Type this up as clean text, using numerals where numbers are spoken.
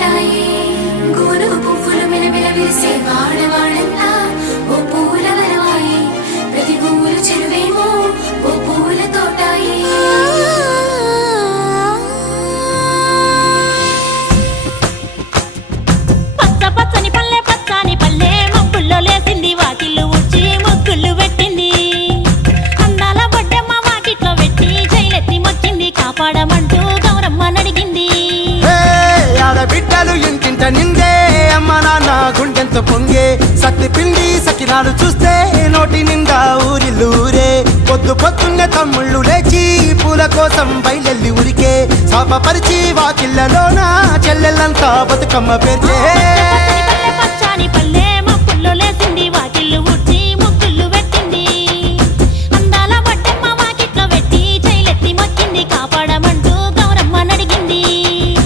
తోటాయి గోను పువ్వులు మిలమిల విరిసే వాడవాడంతా ఓ పూల వరవాయి ప్రతి పువ్వులు చెరువేమో ఓ పూల తోటాయి పచ్చ పచ్చని పల్లె పచ్చని పల్లె మబ్బుల్లో లేసింది వాకిళ్ళు ఊడ్చి ముగ్గులు పెట్టింది అందాల బొడ్డమ్మ వాకిట్లో పెట్టి జైలెత్తి మొక్కింది కాపాడమంటూ గౌరమ్మ నడిగింది ఆడబిడ్డలు ఇంటింట నిందే అమ్మ నాన్న గుండెంతో పొంగే సత్తి పిండి సకినాలు చూస్తే నోటి నిండా ఊరిల్లూరే పొద్దు పొద్దున్నే తమ్ముళ్ళు లేచి పూల కోసం బయలెల్లి ఉరికే శాపపరిచి వాకిళ్ళలోన చెల్లెళ్ళంతా బతుకమ్మ పేర్చే